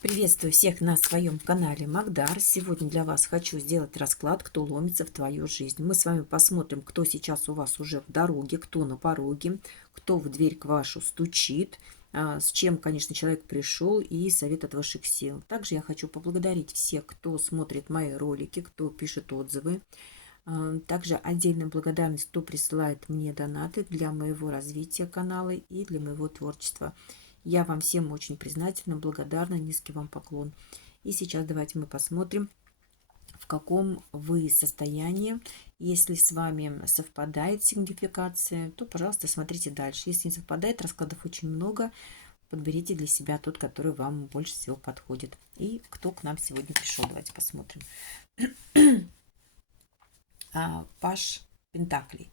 Приветствую всех на своем канале Магдар. Сегодня для вас хочу сделать расклад, кто ломится в твою жизнь. Мы с вами посмотрим, кто сейчас у вас уже в дороге, кто на пороге, кто в дверь к вашу стучит, с чем, конечно, человек пришел и совет от высших сил. Также я хочу поблагодарить всех, кто смотрит мои ролики, кто пишет отзывы. Также отдельная благодарность, кто присылает мне донаты для моего развития канала и для моего творчества. Я вам всем очень признательна, благодарна, низкий вам поклон. И сейчас давайте мы посмотрим, в каком вы состоянии. Если с вами совпадает сигнификация, то, пожалуйста, смотрите дальше. Если не совпадает, раскладов очень много, подберите для себя тот, который вам больше всего подходит. И кто к нам сегодня пришел, давайте посмотрим. Паш Пентаклей.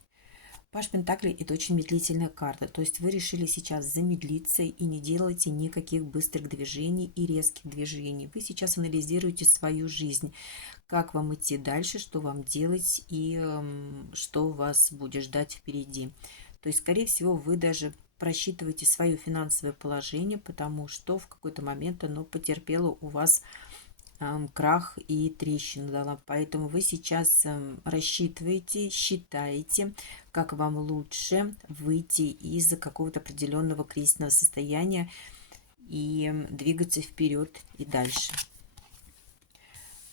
Паш Пентаклей – это очень медлительная карта, то есть вы решили сейчас замедлиться и не делайте никаких быстрых движений и резких движений. Вы сейчас анализируете свою жизнь, как вам идти дальше, что вам делать и что вас будет ждать впереди. То есть, скорее всего, вы даже просчитываете свое финансовое положение, потому что в какой-то момент оно потерпело у вас крах и трещину дала. Поэтому вы сейчас рассчитываете, считаете, как вам лучше выйти из какого-то определенного кризисного состояния и двигаться вперед и дальше.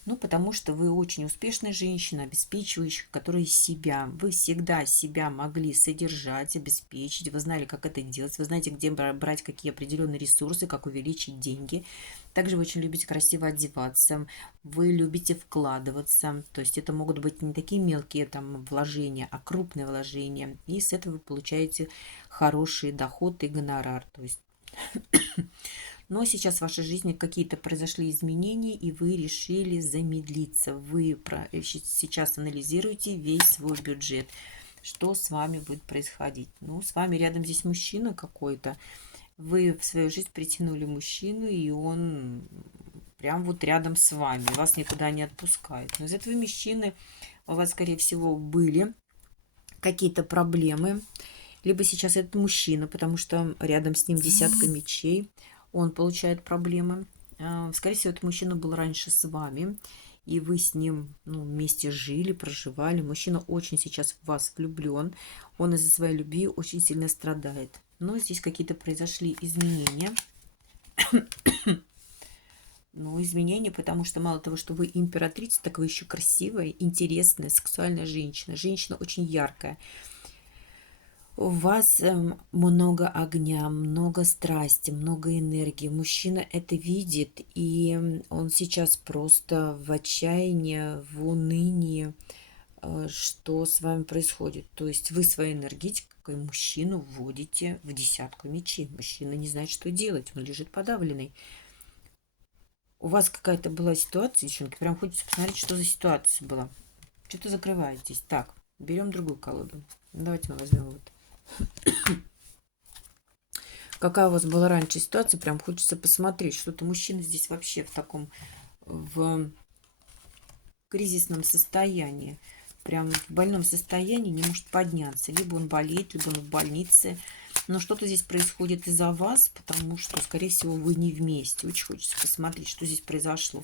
Ну, потому что вы очень успешная женщина, обеспечивающая, которая вы всегда себя могли содержать, обеспечить, вы знали, как это делать, вы знаете, где брать какие определенные ресурсы, как увеличить деньги. Также вы очень любите красиво одеваться, вы любите вкладываться, то есть это могут быть не такие мелкие там вложения, а крупные вложения, и с этого вы получаете хороший доход и гонорар, то есть... Но сейчас в вашей жизни какие-то произошли изменения, и вы решили замедлиться. Вы сейчас анализируете весь свой бюджет. Что с вами будет происходить? Ну, с вами рядом здесь мужчина какой-то. Вы в свою жизнь притянули мужчину, и он прям вот рядом с вами. Вас никуда не отпускает. Но из этого мужчины у вас, скорее всего, были какие-то проблемы. Либо сейчас этот мужчина, потому что рядом с ним десятка мечей, он получает проблемы. Скорее всего, этот мужчина был раньше с вами, и вы с ним вместе жили, проживали. Мужчина очень сейчас в вас влюблен, он из-за своей любви очень сильно страдает. Но здесь какие-то произошли изменения. Ну, изменения, потому что мало того, что вы императрица, так вы еще красивая, интересная, сексуальная женщина. Женщина очень яркая. У вас много огня, много страсти, много энергии. Мужчина это видит, и он сейчас просто в отчаянии, в унынии, что с вами происходит. То есть вы своей энергетикой мужчину вводите в десятку мечей. Мужчина не знает, что делать, он лежит подавленный. У вас какая-то была ситуация, девчонки, прям хочется посмотреть, что за ситуация была. Что-то закрываетесь. Так, берем другую колоду. Давайте мы возьмем вот. Какая у вас была раньше ситуация, прям хочется посмотреть. Что-то мужчина здесь вообще в таком, в кризисном состоянии. Прям в больном состоянии, не может подняться. Либо он болеет, либо он в больнице. Но что-то здесь происходит из-за вас, потому что, скорее всего, вы не вместе. Очень хочется посмотреть, что здесь произошло.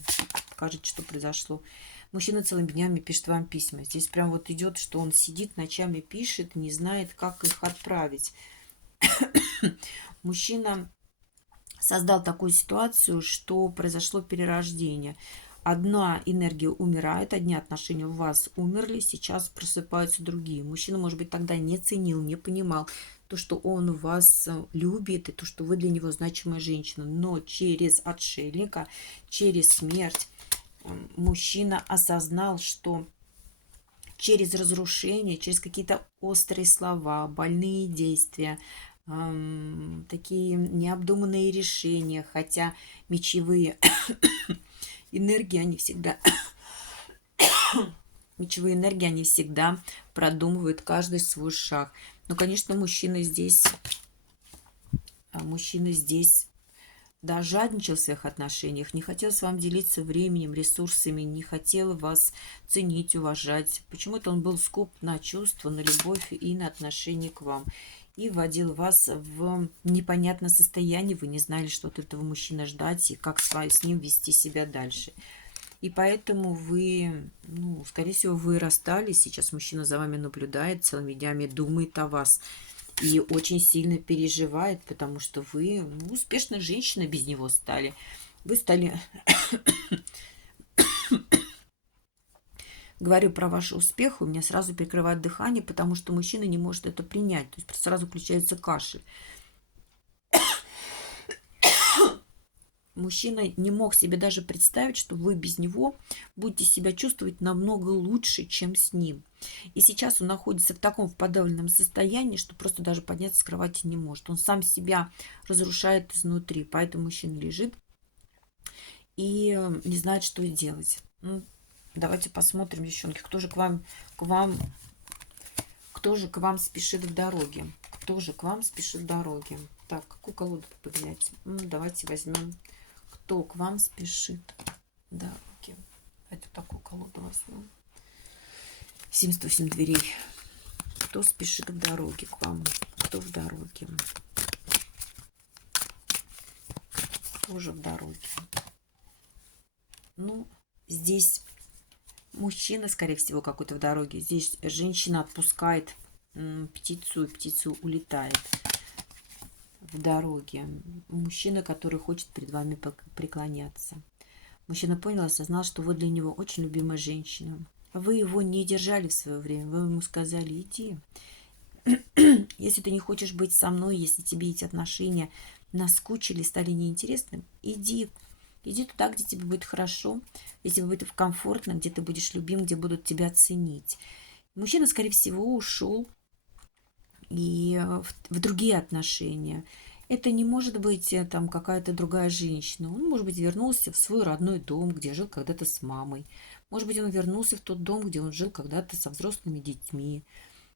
Покажите, что произошло. Мужчина целыми днями пишет вам письма. Здесь прям вот идет, что он сидит ночами пишет, не знает, как их отправить. Мужчина создал такую ситуацию, что произошло перерождение. Одна энергия умирает, одни отношения у вас умерли, сейчас просыпаются другие. Мужчина, может быть, тогда не ценил, не понимал то, что он вас любит, и то, что вы для него значимая женщина. Но через отшельника, через смерть мужчина осознал, что через разрушение, через какие-то острые слова, больные действия, такие необдуманные решения, хотя мечевые энергии, они всегда мечевые энергии, они всегда продумывают каждый свой шаг. Но, конечно, мужчина здесь да, жадничал в своих отношениях, не хотел с вами делиться временем, ресурсами, не хотел вас ценить, уважать. Почему-то он был скуп на чувства, на любовь и на отношение к вам. и вводил вас в непонятное состояние. Вы не знали, что от этого мужчины ждать и как с ним вести себя дальше. И поэтому вы, ну, скорее всего, вы расстались. Сейчас мужчина за вами наблюдает, целыми днями думает о вас и очень сильно переживает, потому что вы, ну, успешная женщина без него стали. Вы стали... Говорю про ваш успех, у меня сразу перекрывает дыхание, потому что мужчина не может это принять. То есть сразу включается кашель. Мужчина не мог себе даже представить, что вы без него будете себя чувствовать намного лучше, чем с ним. И сейчас он находится в таком подавленном состоянии, что просто даже подняться с кровати не может. Он сам себя разрушает изнутри. Поэтому мужчина лежит и не знает, что делать. Ну, давайте посмотрим, девчонки, кто же к вам спешит в дороге. Кто же к вам спешит в дороге? Так, какую колоду взять? Давайте возьмем. Кто к вам спешит в дороге? Давайте такую колоду возьмем. 78 дверей. Кто спешит в дороге к вам? Кто в дороге? Кто же в дороге? Ну, здесь мужчина, скорее всего, какой-то в дороге. Здесь женщина отпускает птицу, и птица улетает в дороге. Мужчина, который хочет перед вами преклоняться. Мужчина понял, осознал, что вы для него очень любимая женщина. Вы его не держали в свое время. Вы ему сказали: иди. Если ты не хочешь быть со мной, если тебе эти отношения наскучили, стали неинтересным, иди. Иди туда, где тебе будет хорошо, где тебе будет комфортно, где ты будешь любим, где будут тебя ценить. Мужчина, скорее всего, ушел и в другие отношения. Это не может быть там какая-то другая женщина. Он, может быть, вернулся в свой родной дом, где жил когда-то с мамой. Может быть, он вернулся в тот дом, где он жил когда-то со взрослыми детьми.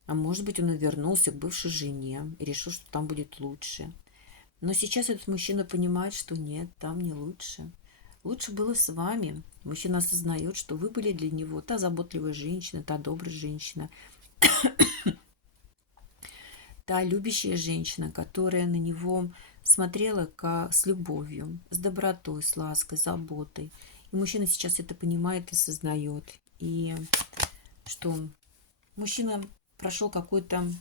А может быть, он вернулся к бывшей жене и решил, что там будет лучше. Но сейчас этот мужчина понимает, что нет, там не лучше. Лучше было с вами. Мужчина осознает, что вы были для него та заботливая женщина, та добрая женщина, та любящая женщина, которая на него смотрела с любовью, с добротой, с лаской, заботой. И мужчина сейчас это понимает и осознает. И что мужчина прошел какой-то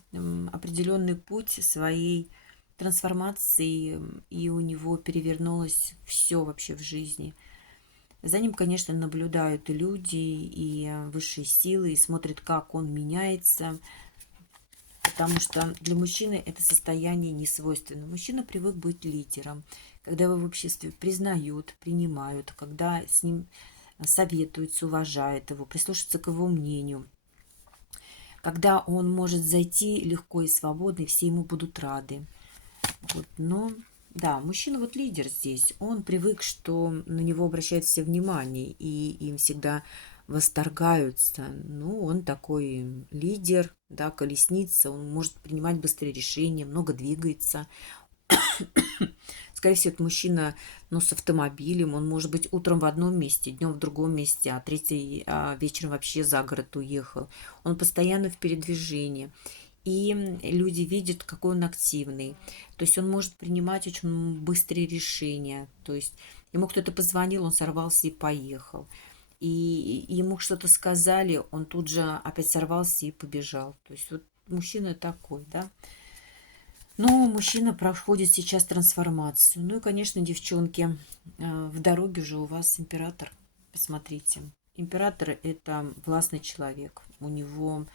определенный путь своей трансформации, и у него перевернулось все вообще в жизни. За ним, конечно, наблюдают и люди, и высшие силы, и смотрят, как он меняется, потому что для мужчины это состояние не свойственно. Мужчина привык быть лидером, когда его в обществе признают, принимают, когда с ним советуются, уважают его, прислушиваются к его мнению, когда он может зайти легко и свободно, и все ему будут рады. Вот, но да, мужчина вот лидер здесь. Он привык, что на него обращают все внимание, и им всегда восторгаются. Ну, он такой лидер, да, колесница, он может принимать быстрые решения, много двигается. Скорее всего, это мужчина, ну, с автомобилем. Он может быть утром в одном месте, днем в другом месте, а третий вечером вообще за город уехал. Он постоянно в передвижении. И люди видят, какой он активный. То есть он может принимать очень быстрые решения. То есть ему кто-то позвонил, он сорвался и поехал. И ему что-то сказали, он тут же опять сорвался и побежал. То есть вот мужчина такой, да. Но мужчина проходит сейчас трансформацию. Ну и, конечно, девчонки, в дороге уже у вас император. Посмотрите. Император – это властный человек. У него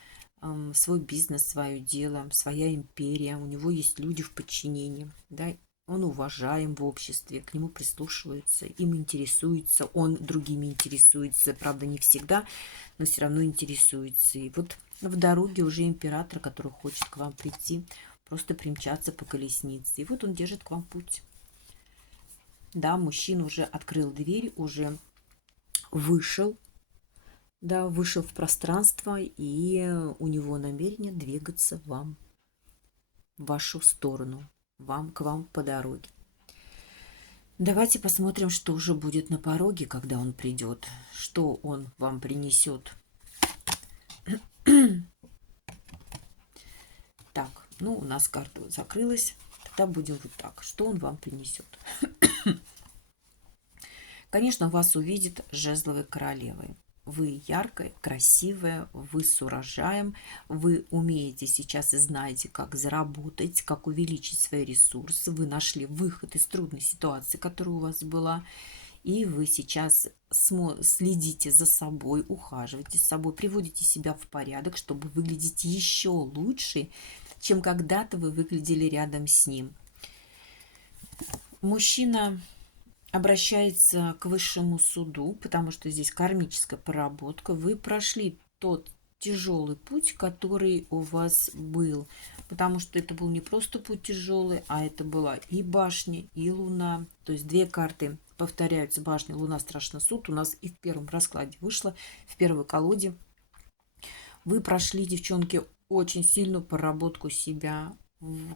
свой бизнес, свое дело, своя империя. У него есть люди в подчинении. Да? Он уважаем в обществе, к нему прислушиваются, им интересуется, он другими интересуется. Правда, не всегда, но все равно интересуется. И вот в дороге уже император, который хочет к вам прийти, просто примчаться по колеснице. И вот он держит к вам путь. Да, мужчина уже открыл дверь, уже вышел. Да, вышел в пространство, и у него намерение двигаться вам, в вашу сторону, к вам по дороге. Давайте посмотрим, что уже будет на пороге, когда он придет, что он вам принесет. Так, Ну, у нас карта закрылась. Тогда будем вот так. Что он вам принесет? Конечно, вас увидит жезловой королевой. Вы яркая, красивая, вы с урожаем, вы умеете сейчас и знаете, как заработать, как увеличить свои ресурсы, вы нашли выход из трудной ситуации, которая у вас была, и вы сейчас следите за собой, ухаживаете за собой, приводите себя в порядок, чтобы выглядеть еще лучше, чем когда-то вы выглядели рядом с ним. Мужчина обращается к высшему суду, потому что здесь кармическая проработка. Вы прошли тот тяжелый путь, который у вас был, потому что это был не просто путь тяжелый, а это была и башня, и луна. То есть две карты повторяются: башня, луна, страшный суд. У нас и в первом раскладе вышло, в первой колоде. Вы прошли, девчонки, очень сильную проработку себя,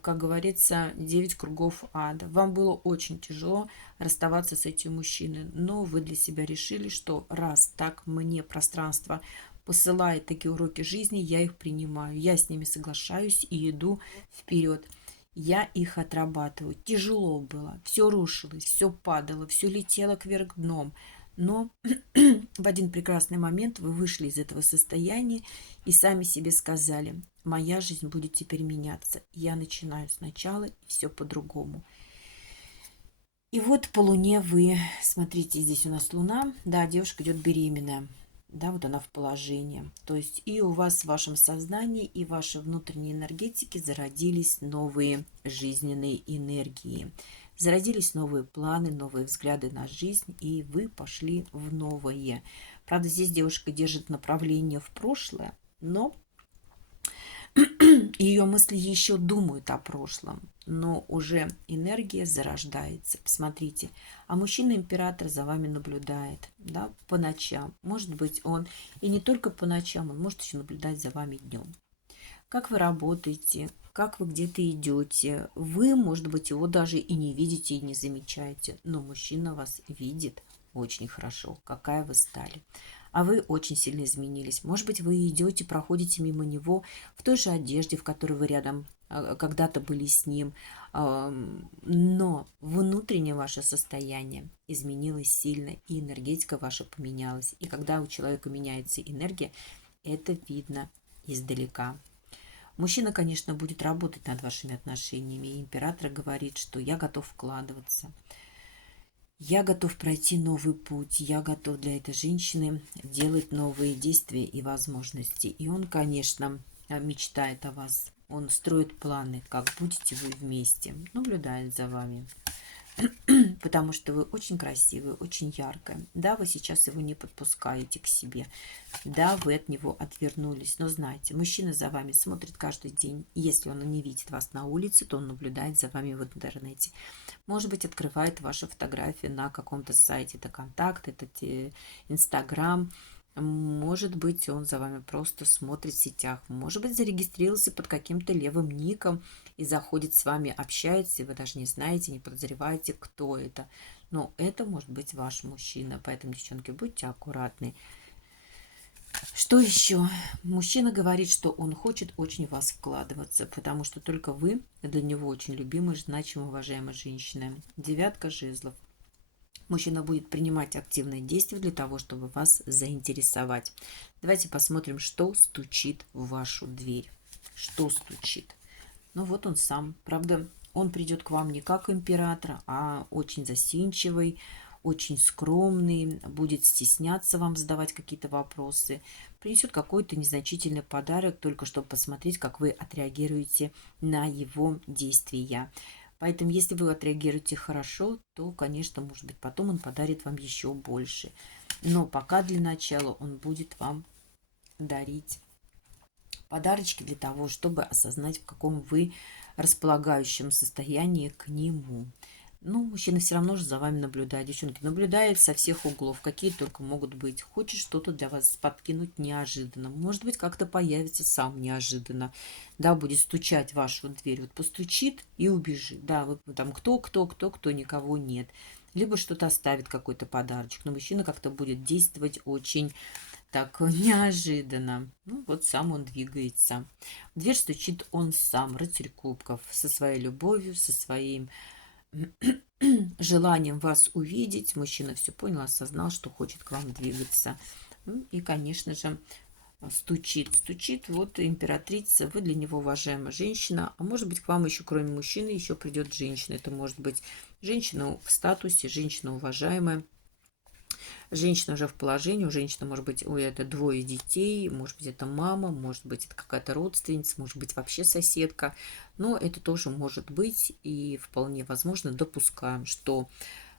как говорится, 9 кругов ада. Вам было очень тяжело расставаться с этим мужчиной, но вы для себя решили, что раз так мне пространство посылает такие уроки жизни, я их принимаю, я с ними соглашаюсь и иду вперед. Я их отрабатываю. Тяжело было, все рушилось, все падало, все летело кверх дном. Но в один прекрасный момент вы вышли из этого состояния и сами себе сказали: моя жизнь будет теперь меняться. Я начинаю сначала, и все по-другому. И вот по луне вы, смотрите, здесь у нас луна, да, девушка идет беременная, да, вот она в положении. То есть и у вас в вашем сознании, и в вашей внутренней энергетике зародились новые жизненные энергии. Зародились новые планы, новые взгляды на жизнь, и вы пошли в новое. Правда, здесь девушка держит направление в прошлое, но ее мысли еще думают о прошлом, но уже энергия зарождается. Посмотрите, а мужчина-император за вами наблюдает, да, по ночам. Может быть, он и не только по ночам, он может еще наблюдать за вами днем. Как вы работаете, как вы где-то идете. Вы, может быть, его даже и не видите, и не замечаете, но мужчина вас видит очень хорошо, какая вы стали. А вы очень сильно изменились. Может быть, вы идете, проходите мимо него в той же одежде, в которой вы рядом когда-то были с ним, но внутреннее ваше состояние изменилось сильно, и энергетика ваша поменялась. И когда у человека меняется энергия, это видно издалека. Мужчина, конечно, будет работать над вашими отношениями. И император говорит, что я готов вкладываться. Я готов пройти новый путь. Я готов для этой женщины делать новые действия и возможности. И он, конечно, мечтает о вас. Он строит планы, как будете вы вместе. Наблюдает за вами. Потому что вы очень красивая, очень яркая. Да, вы сейчас его не подпускаете к себе. Да, вы от него отвернулись. Но знайте, мужчина за вами смотрит каждый день. Если он не видит вас на улице, то он наблюдает за вами в интернете. Может быть, открывает ваши фотографии на каком-то сайте. Это контакт, это Инстаграм. Может быть, он за вами просто смотрит в сетях. Может быть, зарегистрировался под каким-то левым ником и заходит с вами, общается, и вы даже не знаете, не подозреваете, кто это. Но это может быть ваш мужчина. Поэтому, девчонки, будьте аккуратны. Что еще? Мужчина говорит, что он хочет очень в вас вкладываться, потому что только вы для него очень любимая, значимая, уважаемая женщина. Девятка жезлов. Мужчина будет принимать активные действия для того, чтобы вас заинтересовать. Давайте посмотрим, что стучит в вашу дверь. Что стучит? Ну вот он сам. Правда, он придет к вам не как император, а очень застенчивый, очень скромный, будет стесняться вам задавать какие-то вопросы. Принесет какой-то незначительный подарок, только чтобы посмотреть, как вы отреагируете на его действия. Поэтому, если вы отреагируете хорошо, то, конечно, может быть, потом он подарит вам еще больше. Но пока для начала он будет вам дарить подарочки для того, чтобы осознать, в каком вы располагающем состоянии к нему. Ну, мужчина все равно же за вами наблюдает. Девчонки, наблюдает со всех углов, какие только могут быть. Хочет что-то для вас подкинуть неожиданно. Может быть, как-то появится сам неожиданно. Да, будет стучать в вашу дверь. Вот постучит и убежит. Да, вы там кто, никого нет. Либо что-то оставит, какой-то подарочек. Но мужчина как-то будет действовать очень так неожиданно. Ну, вот сам он двигается. В дверь стучит он сам, рыцарь кубков, со своей любовью, со своим желанием вас увидеть. Мужчина все понял, осознал, что хочет к вам двигаться. Ну, и, конечно же, стучит. Стучит, вот императрица, вы для него уважаемая женщина, а может быть к вам еще кроме мужчины еще придет женщина. Это может быть женщина в статусе, женщина уважаемая, женщина уже в положении, у женщины может быть это двое детей, может быть это мама, может быть это какая-то родственница, может быть вообще соседка, но это тоже может быть и вполне возможно допускаем, что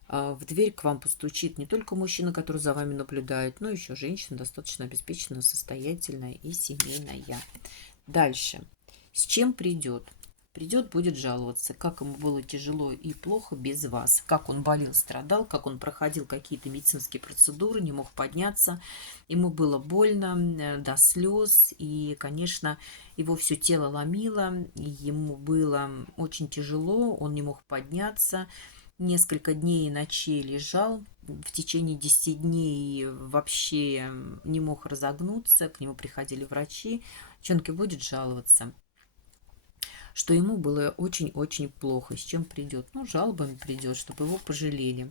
в дверь к вам постучит не только мужчина, который за вами наблюдает, но еще женщина достаточно обеспеченная, состоятельная и семейная. Дальше. С чем придет? Придет, будет жаловаться, как ему было тяжело и плохо без вас, как он болел, страдал, как он проходил какие-то медицинские процедуры, не мог подняться, ему было больно до слез, и, конечно, его все тело ломило, ему было очень тяжело, он не мог подняться, несколько дней и ночей лежал, в течение 10 дней вообще не мог разогнуться, к нему приходили врачи, девчонки будет жаловаться, что ему было очень-очень плохо. С чем придет? Ну, жалобами придет, чтобы его пожалели.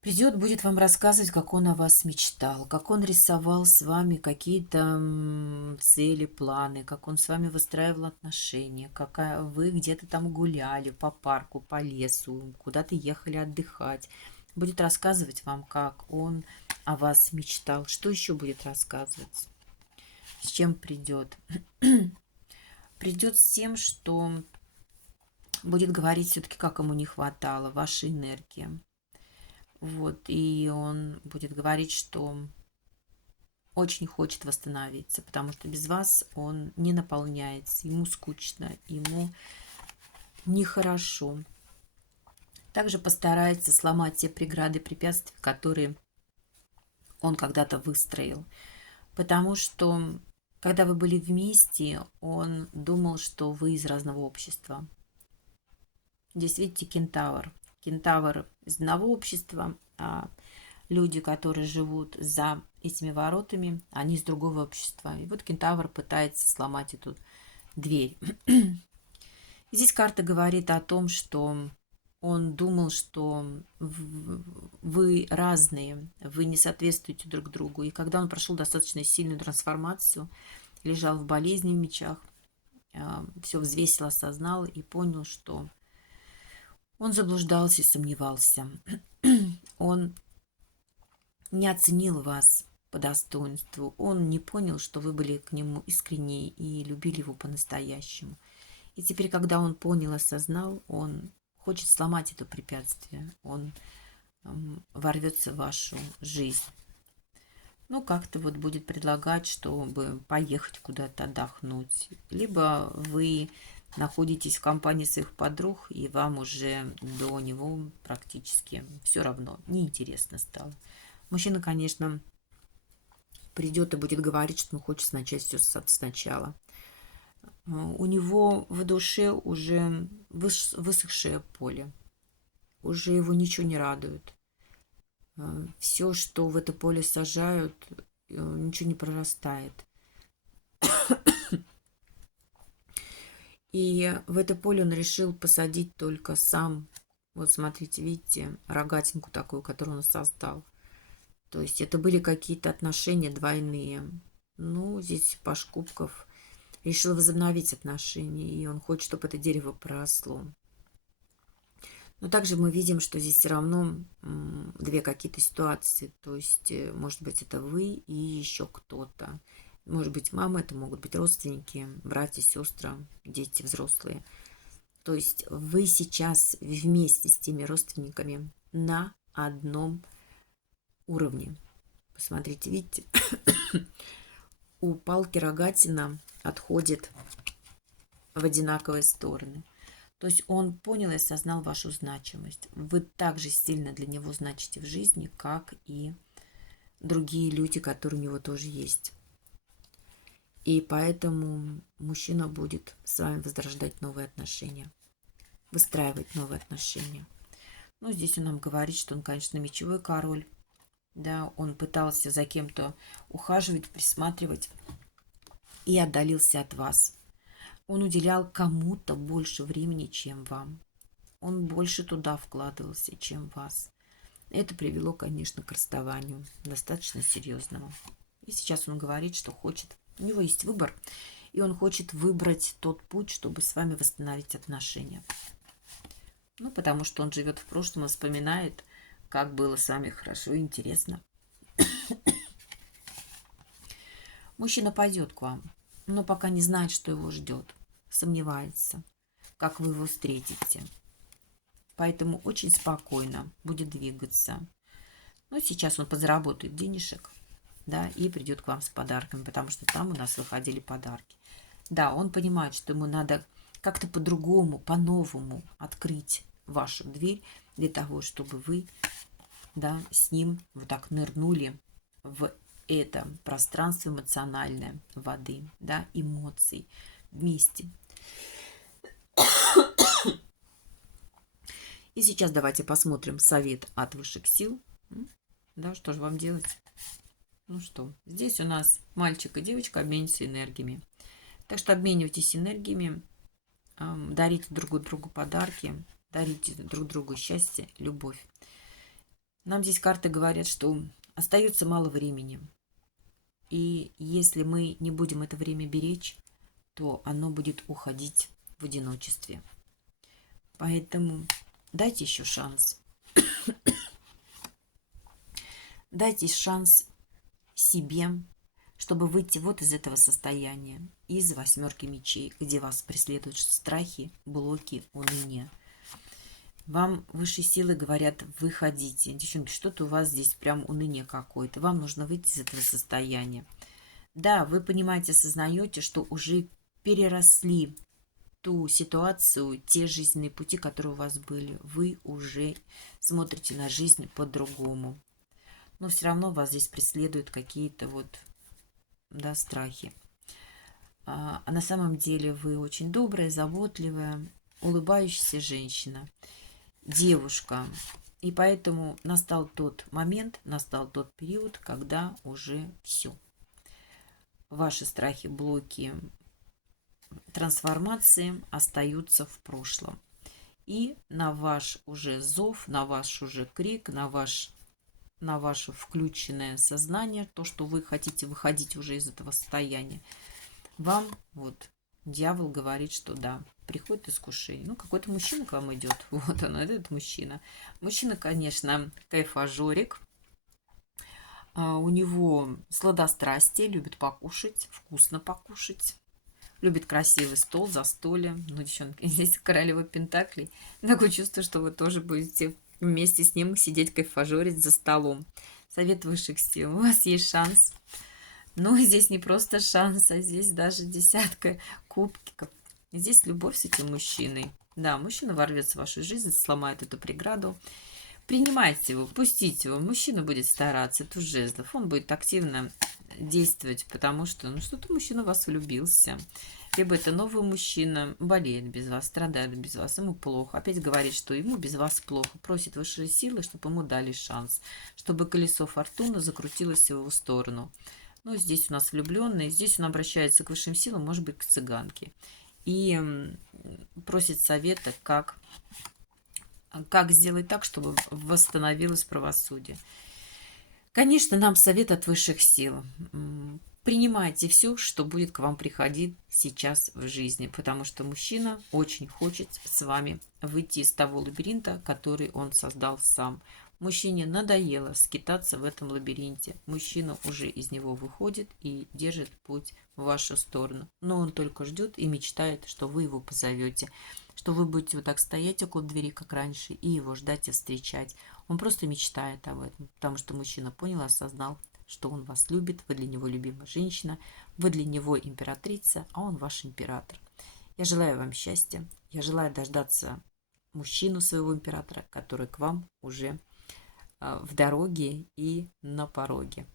Придет, будет вам рассказывать, как он о вас мечтал, как он рисовал с вами какие-то цели, планы, как он с вами выстраивал отношения, как вы где-то там гуляли по парку, по лесу, куда-то ехали отдыхать. Будет рассказывать вам, как он о вас мечтал. Что еще будет рассказывать? С чем придет? Придет с тем, что будет говорить все-таки, как ему не хватало вашей энергии. Вот, и он будет говорить, что очень хочет восстановиться, потому что без вас он не наполняется, ему скучно, ему нехорошо. Также постарается сломать те преграды, препятствия, которые он когда-то выстроил. Потому что, когда вы были вместе, он думал, что вы из разного общества. Здесь, видите, кентавр. Кентавр из одного общества, а люди, которые живут за этими воротами, они из другого общества. И вот кентавр пытается сломать эту дверь. Здесь карта говорит о том, что он думал, что вы разные, вы не соответствуете друг другу. И когда он прошел достаточно сильную трансформацию, лежал в болезни в мечах, все взвесил, осознал и понял, что он заблуждался и сомневался. Он не оценил вас по достоинству. Он не понял, что вы были к нему искренни и любили его по-настоящему. И теперь, когда он понял, осознал, он хочет сломать это препятствие. Он ворвется в вашу жизнь. Ну, как-то вот будет предлагать, чтобы поехать куда-то отдохнуть. Либо вы находитесь в компании своих подруг, и вам уже до него практически все равно, неинтересно стало. Мужчина, конечно, придет и будет говорить, что он хочет начать все сначала. У него в душе уже высохшее поле. Уже его ничего не радует. Все, что в это поле сажают, ничего не прорастает. И в это поле он решил посадить только сам. Вот смотрите, видите, рогатинку такую, которую он создал. То есть это были какие-то отношения двойные. Ну, здесь паж кубков решил возобновить отношения, и он хочет, чтобы это дерево проросло. Но также мы видим, что здесь все равно две какие-то ситуации. То есть, может быть, это вы и еще кто-то. Может быть, мама, это могут быть родственники, братья, сестры, дети, взрослые. То есть вы сейчас вместе с теми родственниками на одном уровне. Посмотрите, видите, у палки рогатина отходит в одинаковые стороны. То есть он понял и осознал вашу значимость. Вы так же сильно для него значите в жизни, как и другие люди, которые у него тоже есть. И поэтому мужчина будет с вами возрождать новые отношения, выстраивать новые отношения. Ну, здесь он нам говорит, что он, конечно, мечевой король. Да, он пытался за кем-то ухаживать, присматривать и отдалился от вас. Он уделял кому-то больше времени, чем вам. Он больше туда вкладывался, чем вас. Это привело, конечно, к расставанию, достаточно серьезному. И сейчас он говорит, что хочет. У него есть выбор, и он хочет выбрать тот путь, чтобы с вами восстановить отношения. Ну, потому что он живет в прошлом и вспоминает, как было с вами хорошо и интересно. Мужчина пойдет к вам, но пока не знает, что его ждет. Сомневается, как вы его встретите. Поэтому очень спокойно будет двигаться. Но сейчас он подзаработает денежек, да, и придет к вам с подарками, потому что там у нас выходили подарки. Да, он понимает, что ему надо как-то по-другому, по-новому открыть вашу дверь для того, чтобы вы, да, с ним вот так нырнули в это пространство эмоциональное воды, да, эмоций вместе. И сейчас давайте посмотрим совет от высших сил. Да, что же вам делать? Ну что, здесь у нас мальчик и девочка обмениваются энергиями. Так что обменивайтесь энергиями, дарите друг другу подарки, дарите друг другу счастье, любовь. Нам здесь карты говорят, что остается мало времени. И если мы не будем это время беречь, то оно будет уходить в одиночестве. Поэтому дайте еще шанс. Дайте шанс себе, чтобы выйти вот из этого состояния, из 8 мечей, где вас преследуют страхи, блоки, уныние. Вам высшие силы говорят, выходите. Девчонки, что-то у вас здесь прям уныние какое-то. Вам нужно выйти из этого состояния. Да, вы понимаете, осознаете, что уже переросли ту ситуацию, те жизненные пути, которые у вас были. Вы уже смотрите на жизнь по-другому. Но все равно вас здесь преследуют какие-то вот, да, страхи. А на самом деле вы очень добрая, заботливая, улыбающаяся женщина, девушка. И поэтому настал тот момент, настал тот период, когда уже все. Ваши страхи, блоки, трансформации остаются в прошлом. И на ваш уже зов, на ваш уже крик, на ваше включенное сознание, то, что вы хотите выходить уже из этого состояния, вам вот дьявол говорит, что да, приходит искушение. Ну, какой-то мужчина к вам идет. Вот он, этот мужчина. Мужчина, конечно, кайфажорик. У него сладострастие, любит покушать, вкусно покушать. Любит красивый стол, застолье. Ну, девчонки, здесь королева пентаклей. Такое чувство, что вы тоже будете вместе с ним сидеть кайфажорить за столом. Совет высших сил. У вас есть шанс. Но здесь не просто шанс, а здесь даже десятка кубков. Здесь любовь с этим мужчиной. Да, мужчина ворвется в вашу жизнь, сломает эту преграду. Принимайте его, пустите его. Мужчина будет стараться, туз жезлов. Он будет активно действовать, потому что, ну, что-то мужчина в вас влюбился. Либо это новый мужчина, болеет без вас, страдает без вас, ему плохо. Опять говорит, что ему без вас плохо. Просит высшие силы, чтобы ему дали шанс. Чтобы колесо фортуны закрутилось в его сторону. Ну, здесь у нас влюбленный, здесь он обращается к высшим силам, может быть, к цыганке. И просит совета, как сделать так, чтобы восстановилось правосудие. Конечно, нам совет от высших сил. Принимайте все, что будет к вам приходить сейчас в жизни, потому что мужчина очень хочет с вами выйти из того лабиринта, который он создал сам. Мужчине надоело скитаться в этом лабиринте. Мужчина уже из него выходит и держит путь в вашу сторону. Но он только ждет и мечтает, что вы его позовете, что вы будете вот так стоять около двери, как раньше, и его ждать и встречать. Он просто мечтает об этом, потому что мужчина понял, осознал, что он вас любит, вы для него любимая женщина, вы для него императрица, а он ваш император. Я желаю вам счастья, я желаю дождаться мужчину своего императора, который к вам уже в дороге и на пороге.